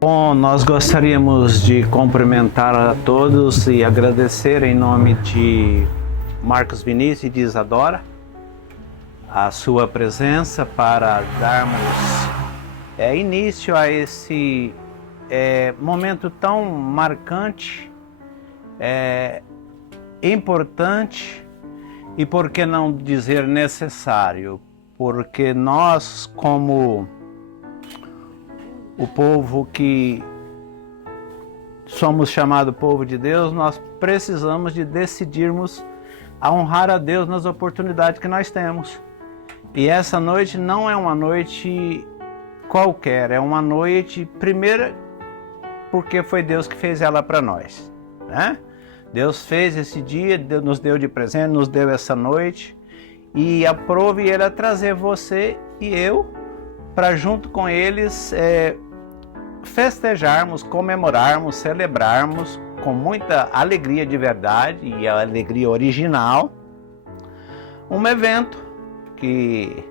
Bom, nós gostaríamos de cumprimentar a todos e agradecer em nome de Marcos Vinícius e de Isadora a sua presença para darmos início a esse momento tão marcante, importante e, por que não dizer, necessário, porque nós, como o povo que somos chamado povo de Deus, nós precisamos de decidirmos a honrar a Deus nas oportunidades que nós temos. E essa noite não é uma noite qualquer, é uma noite, primeira, porque foi Deus que fez ela para nós, né? Deus fez esse dia, Deus nos deu de presente, nos deu essa noite, e aprove Ele a trazer você e eu para junto com eles festejarmos, comemorarmos, celebrarmos com muita alegria de verdade e a alegria original um evento que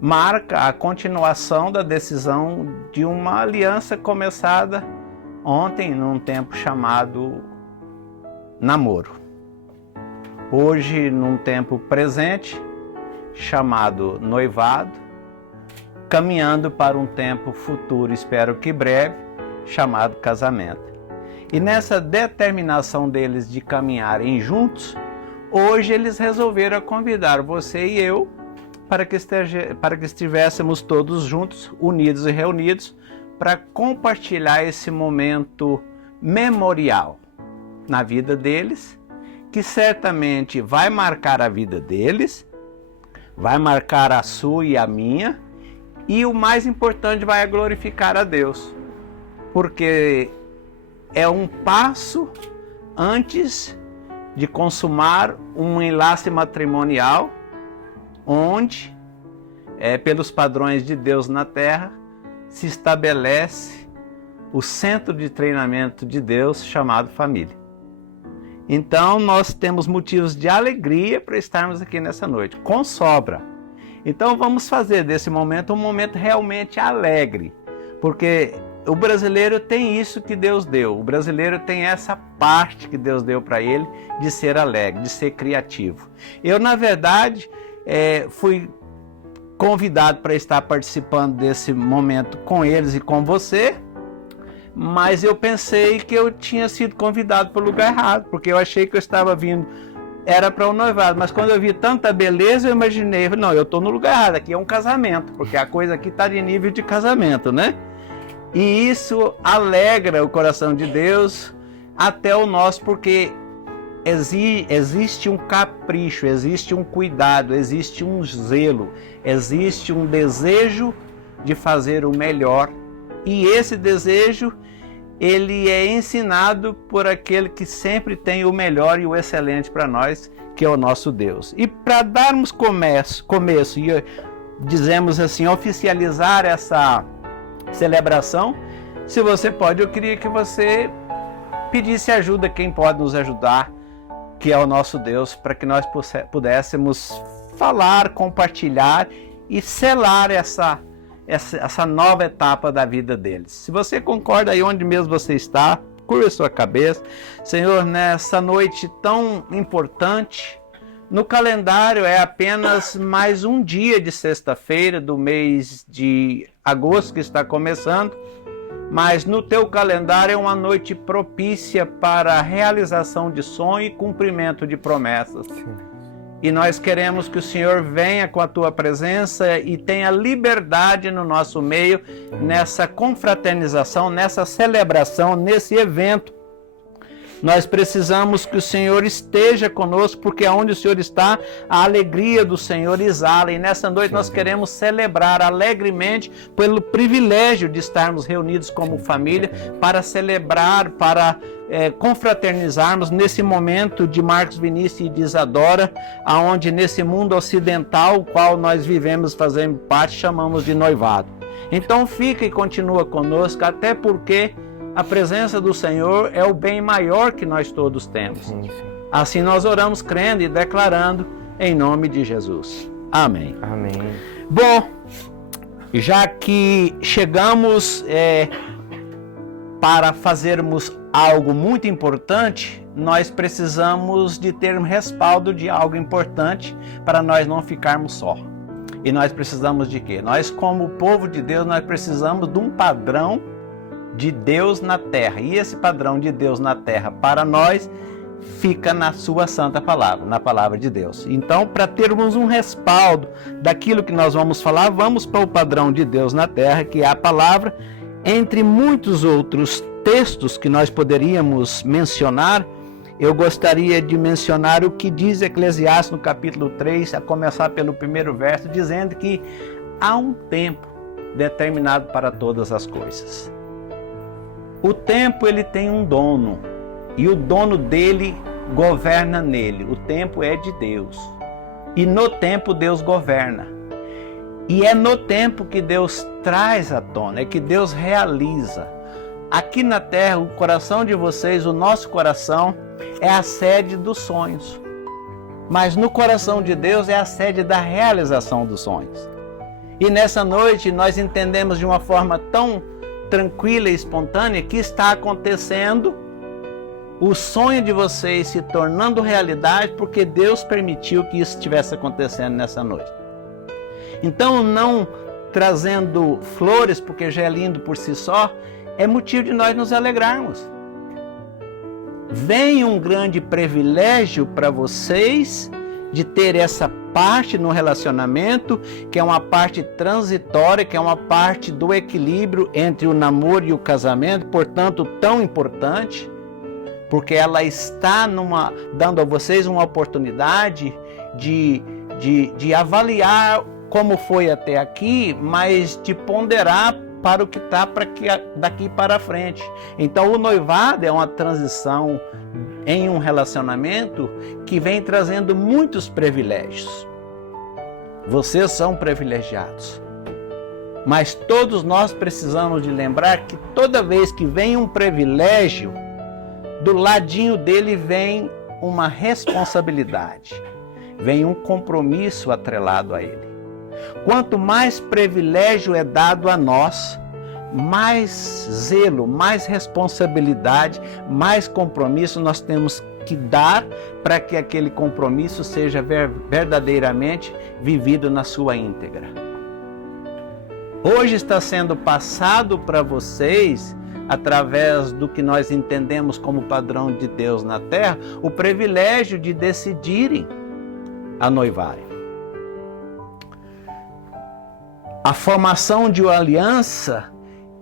marca a continuação da decisão de uma aliança começada ontem num tempo chamado namoro. Hoje num tempo presente chamado noivado, caminhando para um tempo futuro, espero que breve, chamado casamento. E nessa determinação deles de caminharem juntos, hoje eles resolveram convidar você e eu para que estivéssemos todos juntos, unidos e reunidos, para compartilhar esse momento memorial na vida deles, que certamente vai marcar a vida deles, vai marcar a sua e a minha, e o mais importante, vai glorificar a Deus, porque é um passo antes de consumar um enlace matrimonial, onde, pelos padrões de Deus na terra, se estabelece o centro de treinamento de Deus chamado família. Então nós temos motivos de alegria para estarmos aqui nessa noite, com sobra. Então vamos fazer desse momento um momento realmente alegre, porque o brasileiro tem isso que Deus deu, o brasileiro tem essa parte que Deus deu para ele de ser alegre, de ser criativo. Eu, na verdade, fui convidado para estar participando desse momento com eles e com você, mas eu pensei que eu tinha sido convidado para o lugar errado, porque eu achei que eu estava vindo, era para o noivado, mas quando eu vi tanta beleza, eu imaginei, não, eu estou no lugar errado, aqui é um casamento, porque a coisa aqui está de nível de casamento, né? E isso alegra o coração de Deus até o nosso, porque existe um capricho, existe um cuidado, existe um zelo, existe um desejo de fazer o melhor, e esse desejo ele é ensinado por aquele que sempre tem o melhor e o excelente para nós, que é o nosso Deus. E para darmos começo e dizemos assim, oficializar essa celebração, se você pode, eu queria que você pedisse ajuda, quem pode nos ajudar, que é o nosso Deus, para que nós pudéssemos falar, compartilhar e selar essa nova etapa da vida deles. Se você concorda aí onde mesmo você está, curva a sua cabeça. Senhor, nessa noite tão importante, no calendário é apenas mais um dia de sexta-feira do mês de agosto que está começando, mas no teu calendário é uma noite propícia para a realização de sonho e cumprimento de promessas. Sim. E nós queremos que o Senhor venha com a tua presença e tenha liberdade no nosso meio, nessa confraternização, nessa celebração, nesse evento. Nós precisamos que o Senhor esteja conosco, porque onde o Senhor está, a alegria do Senhor exala. E nessa noite nós queremos celebrar alegremente pelo privilégio de estarmos reunidos como família, para celebrar, para confraternizarmos nesse momento de Marcos Vinícius e de Isadora, aonde nesse mundo ocidental, o qual nós vivemos, fazendo parte, chamamos de noivado. Então fica e continua conosco, até porque a presença do Senhor é o bem maior que nós todos temos. Assim nós oramos crendo e declarando em nome de Jesus. Amém. Amém. Bom, já que chegamos para fazermos algo muito importante, nós precisamos de ter um respaldo de algo importante para nós não ficarmos só. E nós precisamos de quê? Nós, como povo de Deus, nós precisamos de um padrão de Deus na terra. E esse padrão de Deus na terra para nós fica na sua santa palavra, na palavra de Deus. Então, para termos um respaldo daquilo que nós vamos falar, vamos para o padrão de Deus na terra, que é a palavra. Entre muitos outros textos que nós poderíamos mencionar, eu gostaria de mencionar o que diz Eclesiastes no capítulo 3, a começar pelo primeiro verso, dizendo que há um tempo determinado para todas as coisas. O tempo, ele tem um dono, e o dono dele governa nele. O tempo é de Deus, e no tempo Deus governa. E é no tempo que Deus traz à tona, é que Deus realiza. Aqui na terra, o coração de vocês, o nosso coração, é a sede dos sonhos. Mas no coração de Deus é a sede da realização dos sonhos. E nessa noite nós entendemos de uma forma tão tranquila e espontânea que está acontecendo o sonho de vocês se tornando realidade, porque Deus permitiu que isso estivesse acontecendo nessa noite. Então, não trazendo flores, porque já é lindo por si só, é motivo de nós nos alegrarmos. Vem um grande privilégio para vocês de ter essa parte no relacionamento, que é uma parte transitória, que é uma parte do equilíbrio entre o namoro e o casamento, portanto, tão importante, porque ela está dando a vocês uma oportunidade de avaliar como foi até aqui, mas de ponderar para o que está daqui para frente. Então, o noivado é uma transição em um relacionamento que vem trazendo muitos privilégios. Vocês são privilegiados. Mas todos nós precisamos de lembrar que toda vez que vem um privilégio, do ladinho dele vem uma responsabilidade, vem um compromisso atrelado a ele. Quanto mais privilégio é dado a nós, mais zelo, mais responsabilidade, mais compromisso nós temos que dar para que aquele compromisso seja verdadeiramente vivido na sua íntegra. Hoje está sendo passado para vocês, através do que nós entendemos como padrão de Deus na terra, o privilégio de decidirem a noivarem. A formação de uma aliança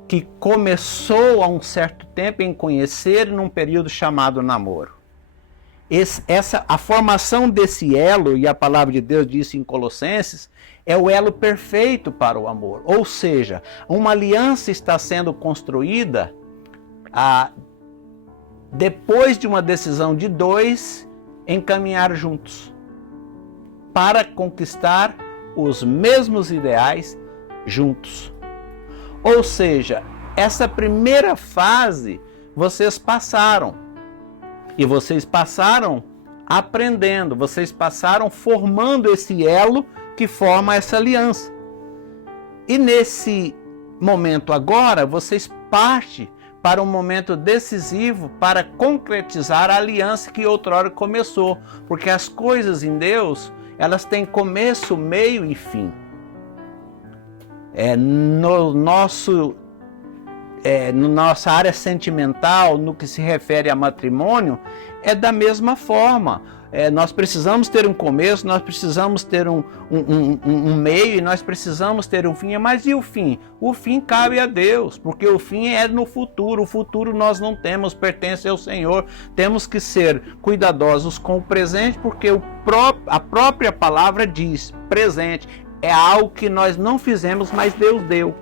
que começou há um certo tempo em conhecer num período chamado namoro. A formação desse elo, e a palavra de Deus diz em Colossenses, é o elo perfeito para o amor. Ou seja, uma aliança está sendo construída depois de uma decisão de dois em caminhar juntos para conquistar os mesmos ideais juntos. Ou seja, essa primeira fase vocês passaram. E vocês passaram aprendendo, vocês passaram formando esse elo que forma essa aliança. E nesse momento agora, vocês partem para um momento decisivo para concretizar a aliança que outrora começou. Porque as coisas em Deus, elas têm começo, meio e fim. No nossa área sentimental, no que se refere a matrimônio, é da mesma forma. Nós precisamos ter um começo, nós precisamos ter um meio e nós precisamos ter um fim. Mas e o fim? O fim cabe a Deus, porque o fim é no futuro. O futuro nós não temos, pertence ao Senhor. Temos que ser cuidadosos com o presente, porque a própria palavra diz, presente. É algo que nós não fizemos, mas Deus deu.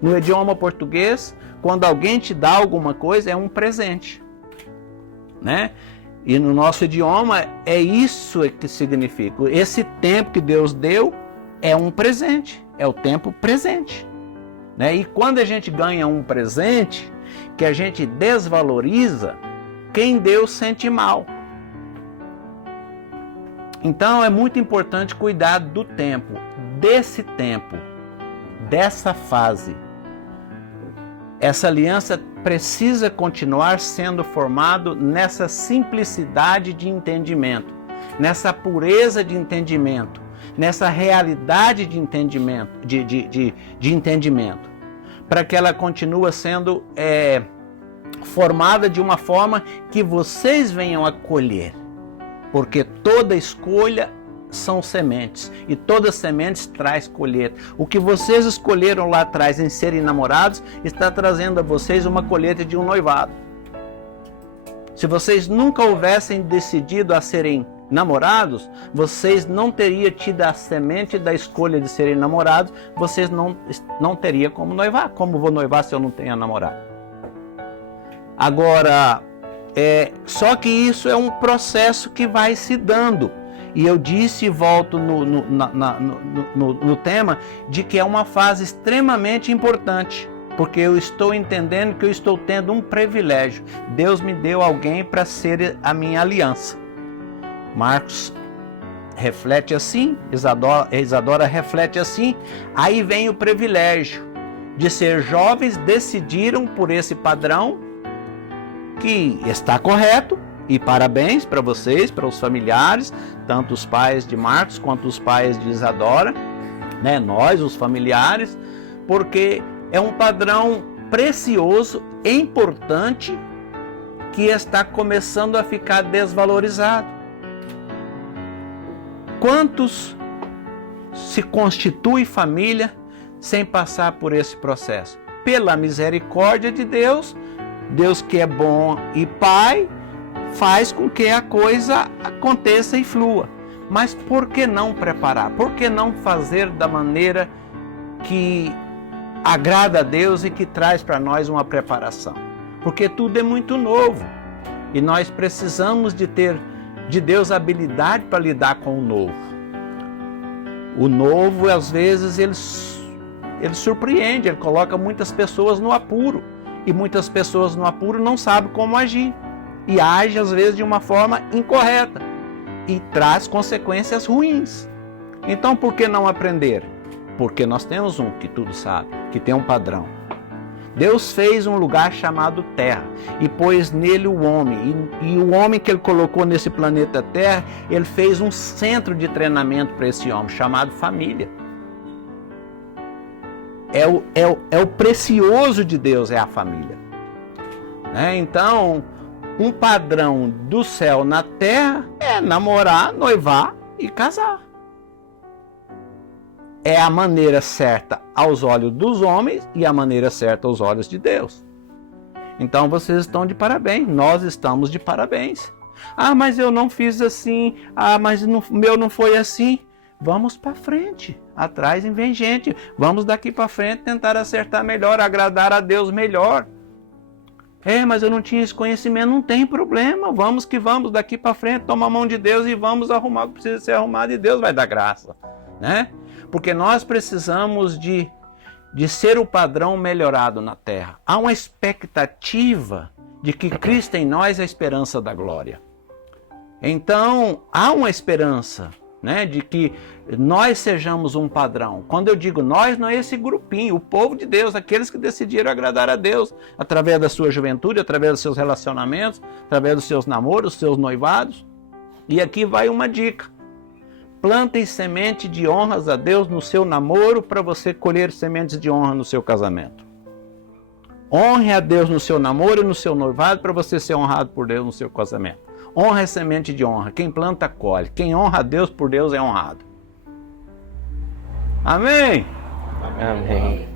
No idioma português, quando alguém te dá alguma coisa, é um presente, né? E no nosso idioma, é isso que significa. Esse tempo que Deus deu é um presente, é o tempo presente, né? E quando a gente ganha um presente, que a gente desvaloriza, quem deu sente mal. Então é muito importante cuidar do tempo, dessa fase. essa aliança precisa continuar sendo formado nessa simplicidade de entendimento, nessa pureza de entendimento, nessa realidade de entendimento, de entendimento, para que ela continue sendo formada de uma forma que vocês venham a colher, porque toda escolha são sementes, e todas sementes traz colheita. O que vocês escolheram lá atrás em serem namorados está trazendo a vocês uma colheita de um noivado. Se vocês nunca houvessem decidido a serem namorados, vocês não teriam tido a semente da escolha de serem namorados, vocês não teriam como noivar. Como vou noivar se eu não tenho namorado? Agora, só que isso é um processo que vai se dando. E eu disse e volto no tema de que é uma fase extremamente importante, porque eu estou entendendo que eu estou tendo um privilégio. Deus me deu alguém para ser a minha aliança. Marcos reflete assim, Isadora reflete assim. Aí vem o privilégio de ser jovens, decidiram por esse padrão que está correto. E parabéns para vocês, para os familiares, tanto os pais de Marcos quanto os pais de Isadora, né? Nós, os familiares, porque é um padrão precioso, importante, que está começando a ficar desvalorizado. Quantos se constituem família sem passar por esse processo? Pela misericórdia de Deus, Deus que é bom e Pai, faz com que a coisa aconteça e flua. Mas por que não preparar? Por que não fazer da maneira que agrada a Deus e que traz para nós uma preparação? Porque tudo é muito novo e nós precisamos de ter de Deus habilidade para lidar com o novo. O novo, às vezes, ele surpreende, ele coloca muitas pessoas no apuro e muitas pessoas no apuro não sabem como agir. E age, às vezes, de uma forma incorreta e traz consequências ruins. Então, por que não aprender? Porque nós temos um que tudo sabe, que tem um padrão. Deus fez um lugar chamado Terra e pôs nele o homem. E o homem que ele colocou nesse planeta Terra, ele fez um centro de treinamento para esse homem, chamado família. É o precioso de Deus, é a família. Então, um padrão do céu na terra é namorar, noivar e casar. É a maneira certa aos olhos dos homens e a maneira certa aos olhos de Deus. Então vocês estão de parabéns, nós estamos de parabéns. Ah, mas eu não fiz assim, mas o meu não foi assim. Vamos para frente, atrás vem gente. Vamos daqui para frente tentar acertar melhor, agradar a Deus melhor. Mas eu não tinha esse conhecimento, não tem problema, vamos que vamos, daqui para frente, toma a mão de Deus e vamos arrumar o que precisa ser arrumado e Deus vai dar graça, né? Porque nós precisamos de ser o padrão melhorado na terra. Há uma expectativa de que Cristo em nós é a esperança da glória. Então, há uma esperança, né, de que nós sejamos um padrão. Quando eu digo nós, não é esse grupinho, o povo de Deus, aqueles que decidiram agradar a Deus, através da sua juventude, através dos seus relacionamentos, através dos seus namoros, dos seus noivados. E aqui vai uma dica. Plantem semente de honras a Deus no seu namoro para você colher sementes de honra no seu casamento. Honre a Deus no seu namoro e no seu noivado para você ser honrado por Deus no seu casamento. Honra é semente de honra. Quem planta, colhe. Quem honra a Deus por Deus é honrado. Amém? Amém.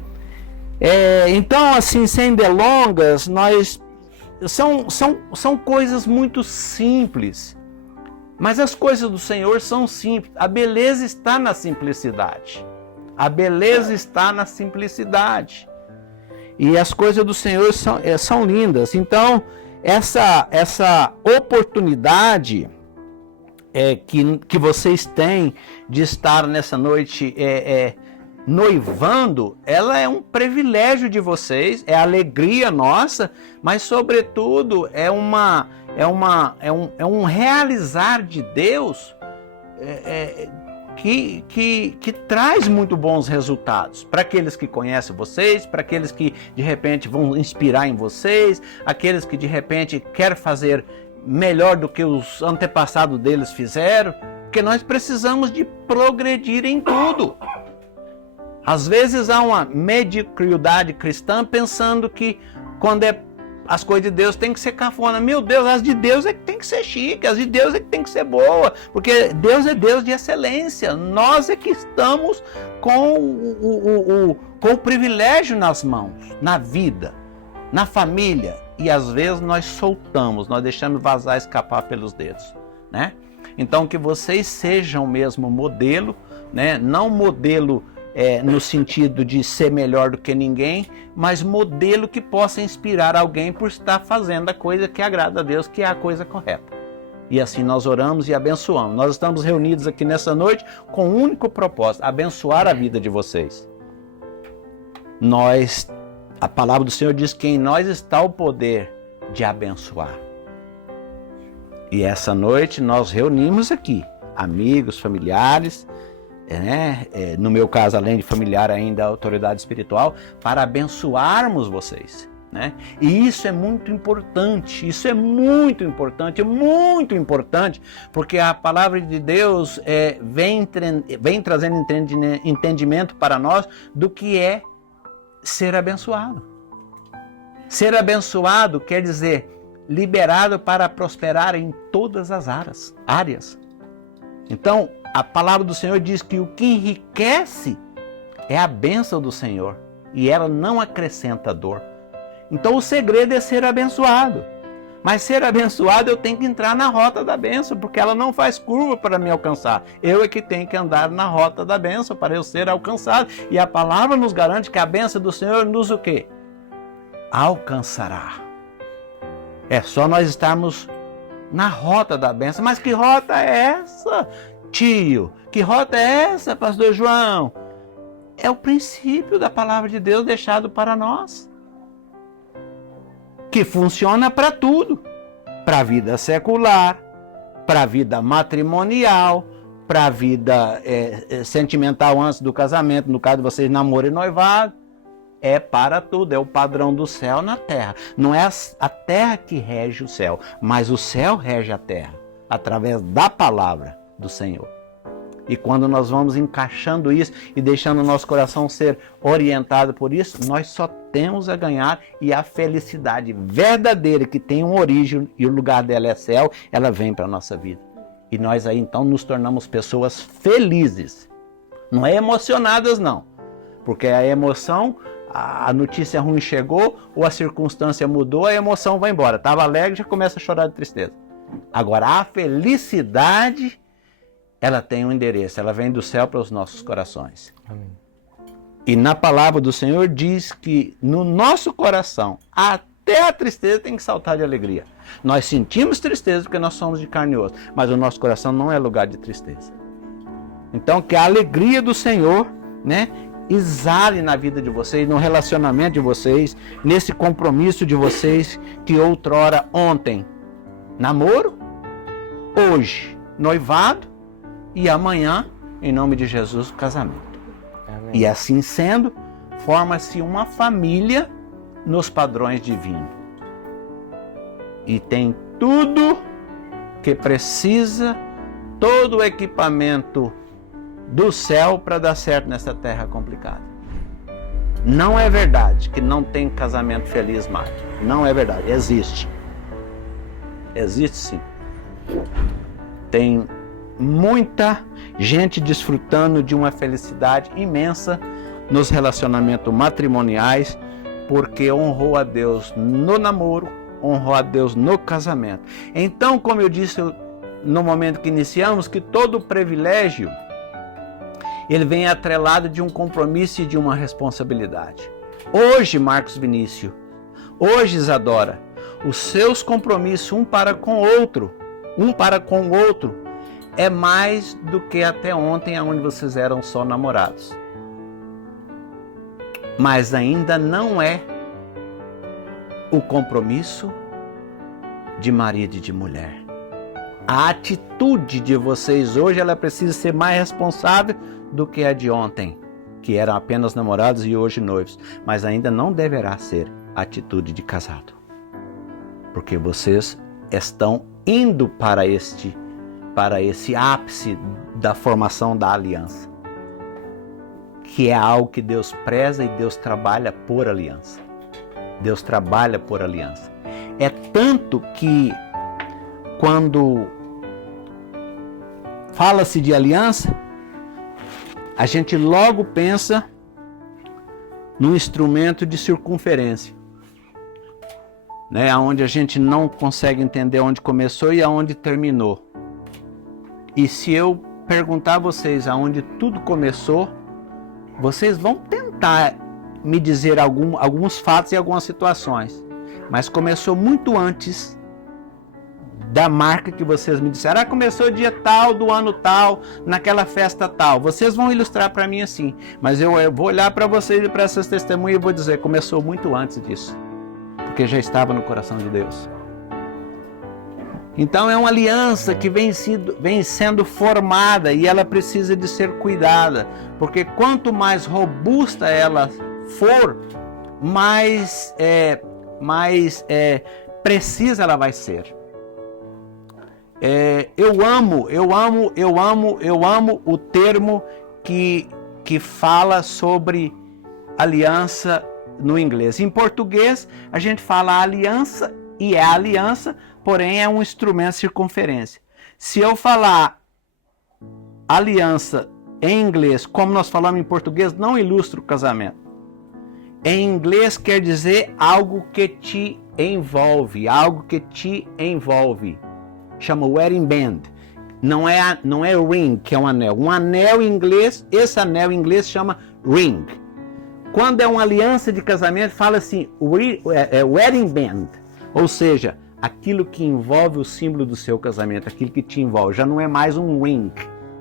Então, assim, sem delongas, são coisas muito simples. Mas as coisas do Senhor são simples. A beleza está na simplicidade. A beleza está na simplicidade. E as coisas do Senhor são lindas. Então, essa oportunidade que vocês têm de estar nessa noite noivando, ela é um privilégio de vocês, é alegria nossa, mas sobretudo é um realizar de Deus que traz muito bons resultados para aqueles que conhecem vocês, para aqueles que de repente vão inspirar em vocês, aqueles que de repente querem fazer melhor do que os antepassados deles fizeram, porque nós precisamos de progredir em tudo. Às vezes há uma mediocridade cristã pensando que quando as coisas de Deus tem que ser cafona. Meu Deus, as de Deus é que tem que ser chique, as de Deus é que tem que ser boa, porque Deus é Deus de excelência. Nós é que estamos com o privilégio nas mãos, na vida, na família. E às vezes nós soltamos, nós deixamos vazar, escapar pelos dedos, né? Então que vocês sejam mesmo modelo, né? Não modelo no sentido de ser melhor do que ninguém, mas modelo que possa inspirar alguém por estar fazendo a coisa que agrada a Deus, que é a coisa correta. E assim nós oramos e abençoamos. Nós estamos reunidos aqui nessa noite com um único propósito: abençoar a vida de vocês. A palavra do Senhor diz que em nós está o poder de abençoar. E essa noite nós reunimos aqui amigos, familiares, no meu caso, além de familiar, ainda a autoridade espiritual, para abençoarmos vocês, né? E isso é muito importante, muito importante, porque a palavra de Deus vem trazendo entendimento para nós do que é ser abençoado. Ser abençoado quer dizer liberado para prosperar em todas as áreas. Então, a palavra do Senhor diz que o que enriquece é a bênção do Senhor e ela não acrescenta dor. Então o segredo é ser abençoado. Mas ser abençoado eu tenho que entrar na rota da bênção, porque ela não faz curva para me alcançar. Eu é que tenho que andar na rota da bênção para eu ser alcançado. E a palavra nos garante que a bênção do Senhor nos o quê? Alcançará. É só nós estarmos na rota da bênção. Mas que rota é essa, tio? Que rota é essa, pastor João? É o princípio da palavra de Deus deixado para nós, que funciona para tudo. Para a vida secular, para a vida matrimonial, para a vida sentimental antes do casamento, no caso de vocês namoro e noivado. É para tudo, é o padrão do céu na terra. Não é a terra que rege o céu, mas o céu rege a terra, através da palavra do Senhor. E quando nós vamos encaixando isso e deixando o nosso coração ser orientado por isso, nós só temos a ganhar, e a felicidade verdadeira, que tem uma origem e o lugar dela é céu, ela vem para a nossa vida. E nós aí então nos tornamos pessoas felizes. Não é emocionadas não, porque a emoção, a notícia ruim chegou ou a circunstância mudou, a emoção vai embora. Estava alegre, já começa a chorar de tristeza. Agora a felicidade, ela tem um endereço, ela vem do céu para os nossos corações. Amém. E na palavra do Senhor diz que no nosso coração, até a tristeza tem que saltar de alegria. Nós sentimos tristeza porque nós somos de carne e osso, mas o nosso coração não é lugar de tristeza. Então que a alegria do Senhor, né, exale na vida de vocês, no relacionamento de vocês, nesse compromisso de vocês, que outrora, ontem, namoro, hoje, noivado, e amanhã, em nome de Jesus, casamento. Amém. E assim sendo, forma-se uma família nos padrões divinos. E tem tudo que precisa, todo o equipamento do céu para dar certo nessa terra complicada. Não é verdade que não tem casamento feliz mais. Não é verdade, existe. Existe sim. Tem muita gente desfrutando de uma felicidade imensa nos relacionamentos matrimoniais, porque honrou a Deus no namoro, honrou a Deus no casamento. Então, como eu disse no momento que iniciamos, que todo privilégio ele vem atrelado de um compromisso e de uma responsabilidade. Hoje, Marcos Vinícius, hoje, Isadora, os seus compromissos um para com o outro, é mais do que até ontem, onde vocês eram só namorados. Mas ainda não é o compromisso de marido e de mulher. A atitude de vocês hoje, ela precisa ser mais responsável do que a de ontem, que eram apenas namorados e hoje noivos. Mas ainda não deverá ser atitude de casado. Porque vocês estão indo para esse ápice da formação da aliança. Que é algo que Deus preza e Deus trabalha por aliança. Deus trabalha por aliança. É tanto que quando fala-se de aliança, a gente logo pensa no instrumento de circunferência, né? Onde a gente não consegue entender onde começou e aonde terminou. E se eu perguntar a vocês aonde tudo começou, vocês vão tentar me dizer alguns fatos e algumas situações. Mas começou muito antes da marca que vocês me disseram. Começou dia tal, do ano tal, naquela festa tal. Vocês vão ilustrar para mim assim. Mas eu vou olhar para vocês e para essas testemunhas e vou dizer, começou muito antes disso. Porque já estava no coração de Deus. Então é uma aliança que vem sendo formada e ela precisa de ser cuidada. Porque quanto mais robusta ela for, mais precisa ela vai ser. Eu amo o termo que fala sobre aliança no inglês. Em português, a gente fala aliança e é aliança, porém é um instrumento de circunferência. Se eu falar aliança em inglês, como nós falamos em português, não ilustra o casamento. Em inglês quer dizer algo que te envolve, algo que te envolve. Chama wedding band. Não é ring, que é um anel. Um anel em inglês, esse anel em inglês chama ring. Quando é uma aliança de casamento, fala assim, wedding band. Ou seja, aquilo que envolve o símbolo do seu casamento, aquilo que te envolve. Já não é mais um ring,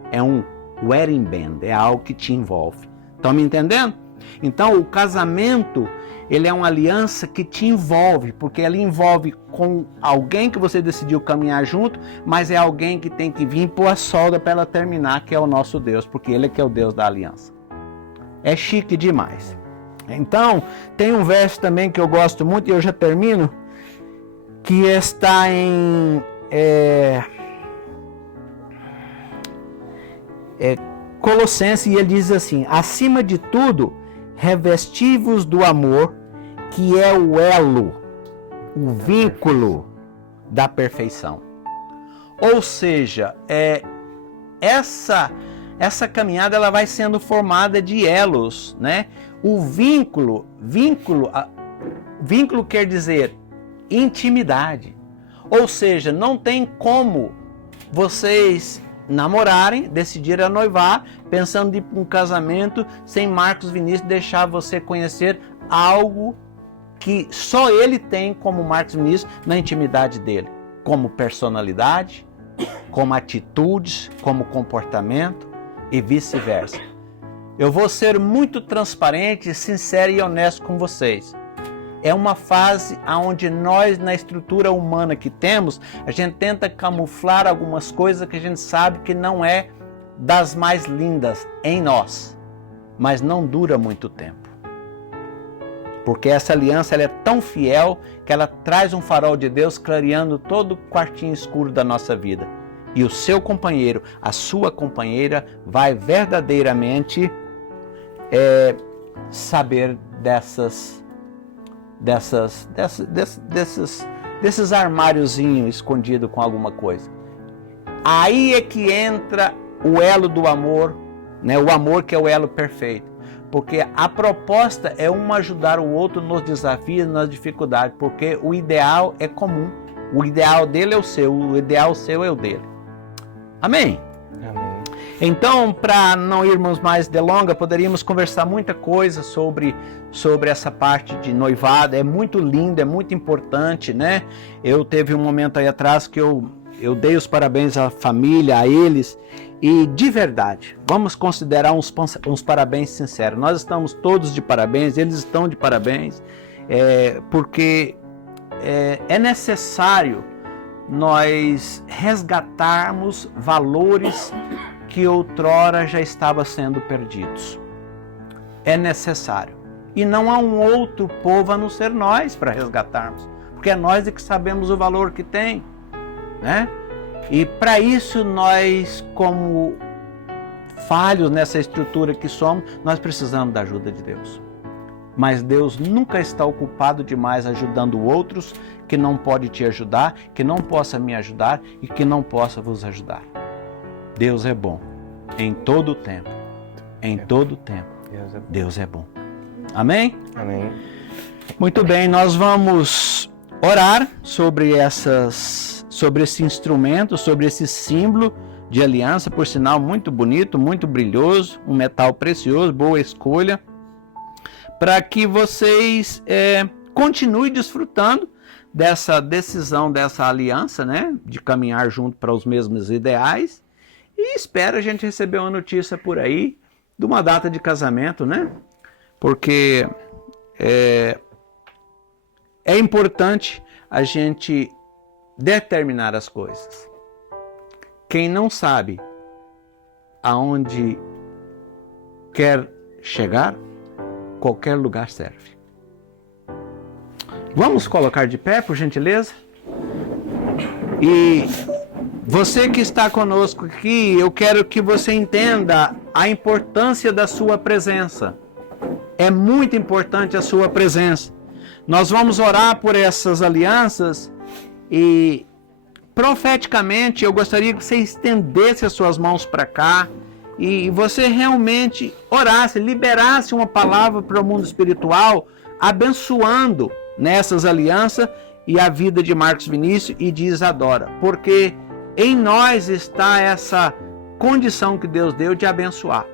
é um wedding band, é algo que te envolve. Estão me entendendo? Então, o casamento, ele é uma aliança que te envolve, porque ela envolve com alguém que você decidiu caminhar junto, mas é alguém que tem que vir pôr a solda para ela terminar, que é o nosso Deus, porque ele é que é o Deus da aliança. É chique demais. Então, tem um verso também que eu gosto muito, e eu já termino, que está em Colossenses, e ele diz assim, acima de tudo, revesti-vos do amor, que é o elo, o vínculo da perfeição. Ou seja, essa caminhada ela vai sendo formada de elos, né? O vínculo quer dizer intimidade. Ou seja, não tem como vocês namorarem, decidirem noivar, pensando em um casamento, sem Marcos Vinícius deixar você conhecer algo que só ele tem como Marcos Vinícius na intimidade dele, como personalidade, como atitudes, como comportamento e vice-versa. Eu vou ser muito transparente, sincero e honesto com vocês. É uma fase onde nós, na estrutura humana que temos, a gente tenta camuflar algumas coisas que a gente sabe que não é das mais lindas em nós, mas não dura muito tempo. Porque essa aliança ela é tão fiel que ela traz um farol de Deus clareando todo o quartinho escuro da nossa vida. E o seu companheiro, a sua companheira, vai verdadeiramente saber desses armáriozinhos escondidos com alguma coisa. Aí é que entra o elo do amor, né? O amor que é o elo perfeito. Porque a proposta é um ajudar o outro nos desafios, nas dificuldades, porque o ideal é comum. O ideal dele é o seu, o ideal seu é o dele. Amém? Amém. Então, para não irmos mais delonga, poderíamos conversar muita coisa sobre essa parte de noivado. É muito lindo, é muito importante, né? Eu teve um momento aí atrás que eu dei os parabéns à família, a eles, e de verdade, vamos considerar uns parabéns sinceros. Nós estamos todos de parabéns, eles estão de parabéns, porque é necessário nós resgatarmos valores que outrora já estavam sendo perdidos. É necessário. E não há um outro povo a não ser nós para resgatarmos, porque é nós que sabemos o valor que tem, né? E para isso nós, como falhos nessa estrutura que somos, nós precisamos da ajuda de Deus. Mas Deus nunca está ocupado demais ajudando outros que não pode te ajudar, que não possa me ajudar e que não possa vos ajudar. Deus é bom em todo o tempo. Em todo o tempo. Deus é bom. Amém? Amém. Muito bem, nós vamos orar sobre esse instrumento, sobre esse símbolo de aliança, por sinal muito bonito, muito brilhoso, um metal precioso, boa escolha, para que vocês continuem desfrutando dessa decisão, dessa aliança, né, de caminhar junto para os mesmos ideais, e espero a gente receber uma notícia por aí de uma data de casamento, né? Porque é importante a gente determinar as coisas. Quem não sabe aonde quer chegar, qualquer lugar serve. Vamos colocar de pé, por gentileza? E você que está conosco aqui, eu quero que você entenda a importância da sua presença. É muito importante a sua presença. Nós vamos orar por essas alianças e profeticamente eu gostaria que você estendesse as suas mãos para cá e você realmente orasse, liberasse uma palavra para o mundo espiritual, abençoando nessas alianças e a vida de Marcos Vinícius e de Isadora, porque em nós está essa condição que Deus deu de abençoar.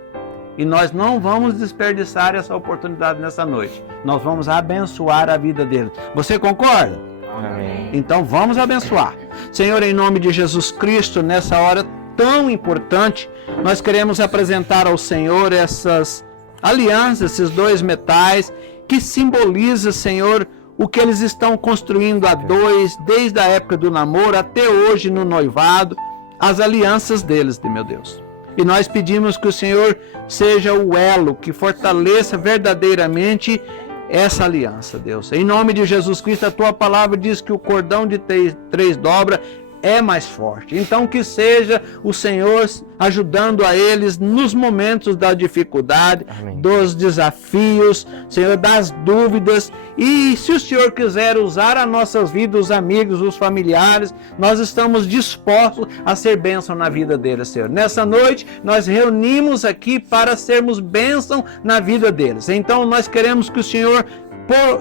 E nós não vamos desperdiçar essa oportunidade nessa noite. Nós vamos abençoar a vida deles. Você concorda? Amém. Então vamos abençoar. Senhor, em nome de Jesus Cristo, nessa hora tão importante, nós queremos apresentar ao Senhor essas alianças, esses dois metais, que simbolizam, Senhor, o que eles estão construindo a dois, desde a época do namoro até hoje no noivado, as alianças deles, meu Deus. E nós pedimos que o Senhor seja o elo que fortaleça verdadeiramente essa aliança, Deus. Em nome de Jesus Cristo, a tua palavra diz que o cordão de três dobras é mais forte. Então que seja o Senhor ajudando a eles nos momentos da dificuldade, Amém. Dos desafios, Senhor, das dúvidas. E se o Senhor quiser usar as nossas vidas, os amigos, os familiares, nós estamos dispostos a ser bênção na vida deles, Senhor. Nessa noite, nós reunimos aqui para sermos bênção na vida deles. Então nós queremos que o Senhor,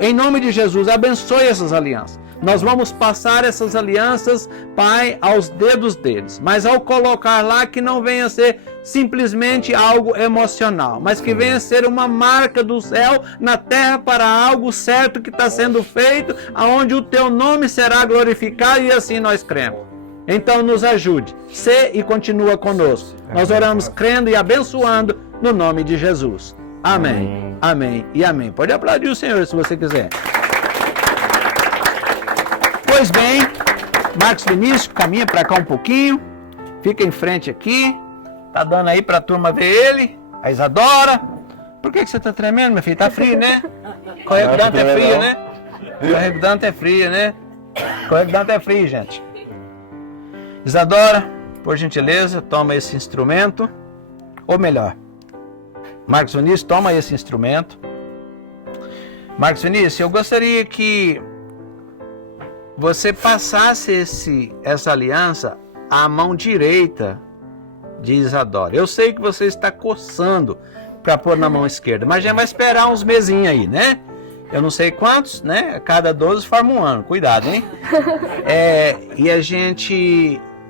em nome de Jesus, abençoe essas alianças. Nós vamos passar essas alianças, Pai, aos dedos deles. Mas ao colocar lá, que não venha a ser simplesmente algo emocional, mas que venha a ser uma marca do céu na terra para algo certo que está sendo feito, aonde o teu nome será glorificado, e assim nós cremos. Então nos ajude, sê e continua conosco. Nós oramos crendo e abençoando no nome de Jesus. Amém, amém e amém. Pode aplaudir o Senhor se você quiser. Pois bem, Marcos Vinícius, caminha para cá um pouquinho, fica em frente aqui, tá dando aí para a turma ver ele, a Isadora. Por que você tá tremendo, meu filho? Tá frio, né? Corregidante é frio, né? Corregidante é frio, né? Corregidante é frio, gente. Isadora, por gentileza, toma esse instrumento, ou melhor, Marcos Vinícius, toma esse instrumento. Marcos Vinícius, eu gostaria que você passasse essa aliança à mão direita de Isadora. Eu sei que você está coçando para pôr na mão esquerda, mas já vai esperar uns mesinhos aí, né? Eu não sei quantos, né? Cada 12 forma um ano. Cuidado, hein?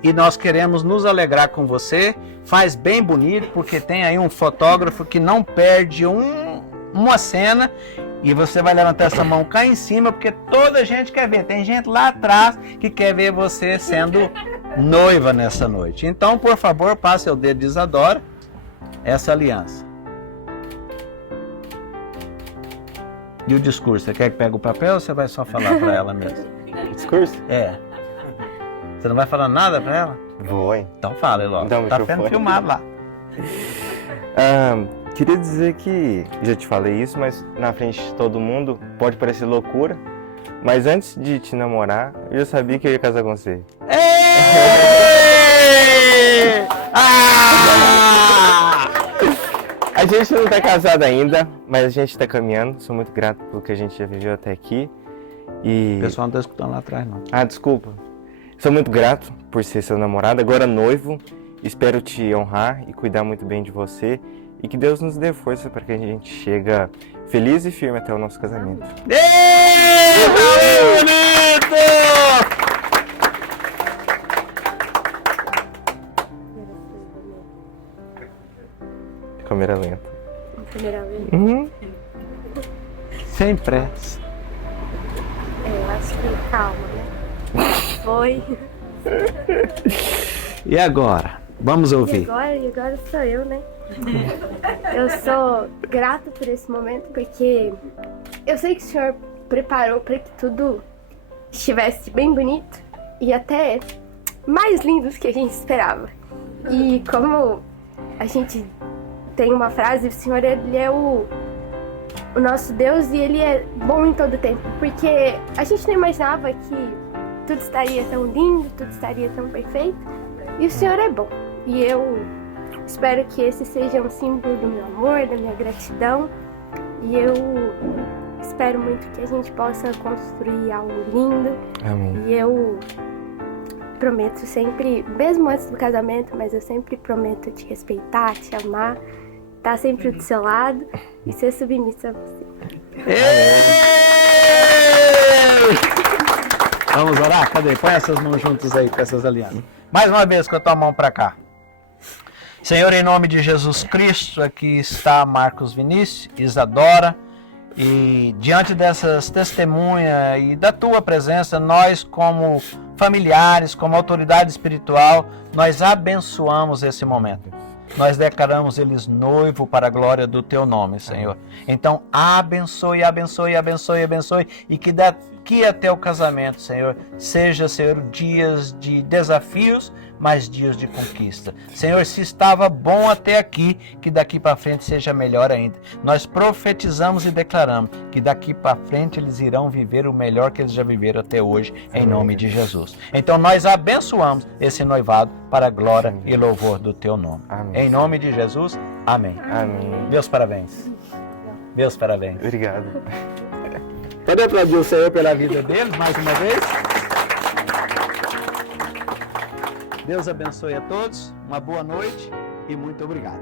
E nós queremos nos alegrar com você. Faz bem bonito, porque tem aí um fotógrafo que não perde uma cena. E você vai levantar essa mão cá em cima, porque toda gente quer ver. Tem gente lá atrás que quer ver você sendo noiva nessa noite. Então, por favor, passe o dedo de Isadora essa aliança. E o discurso? Você quer que pegue o papel ou você vai só falar para ela mesmo? Discurso? É. Você não vai falar nada pra ela? Vou, hein? Então fala, Eló. Dá o Tá microfone. sendo filmado lá. Queria dizer que, já te falei isso, mas na frente de todo mundo pode parecer loucura, mas antes de te namorar, eu já sabia que eu ia casar com você. A gente não tá casado ainda, mas a gente tá caminhando. Sou muito grato pelo que a gente já viveu até aqui. E... O pessoal não tá escutando lá atrás, não. Desculpa. Sou muito grato por ser seu namorado, agora noivo. Espero te honrar e cuidar muito bem de você. E que Deus nos dê força para que a gente chegue feliz e firme até o nosso casamento. Bonito! Câmera lenta. Primeira vez. Sem pressa. Eu acho que calma, né? Foi. E agora? Vamos ouvir. E agora sou eu, né? Eu sou grata por esse momento, porque eu sei que o Senhor preparou para que tudo estivesse bem bonito e até mais lindo do que a gente esperava. E como a gente tem uma frase, o Senhor, Ele é o nosso Deus e Ele é bom em todo tempo, porque a gente não imaginava que tudo estaria tão lindo, tudo estaria tão perfeito, e o Senhor é bom. E eu espero que esse seja um símbolo do meu amor, da minha gratidão, e eu espero muito que a gente possa construir algo lindo. Amém. E eu prometo sempre, mesmo antes do casamento, mas eu sempre prometo te respeitar, te amar, estar sempre do seu lado e ser submissa a você. Vamos orar? Cadê? Põe essas mãos juntas aí com essas alianças. Mais uma vez com a tua mão para cá. Senhor, em nome de Jesus Cristo, aqui está Marcos Vinícius, Isadora, e diante dessas testemunhas e da tua presença, nós como familiares, como autoridade espiritual, nós abençoamos esse momento. Nós declaramos eles noivo para a glória do teu nome, Senhor. Então, abençoe, abençoe, abençoe, abençoe, e que daqui até o casamento, Senhor, seja, Senhor, dias de desafios, mas dias de conquista. Senhor, se estava bom até aqui, que daqui para frente seja melhor ainda. Nós profetizamos e declaramos que daqui para frente eles irão viver o melhor que eles já viveram até hoje, em nome de Jesus. Então nós abençoamos esse noivado para a glória e louvor do teu nome. Amém. Em nome de Jesus, amém. Amém. Meus parabéns. Meus parabéns. Obrigado. Pode aplaudir o Senhor pela vida deles mais uma vez? Deus abençoe a todos, uma boa noite e muito obrigado.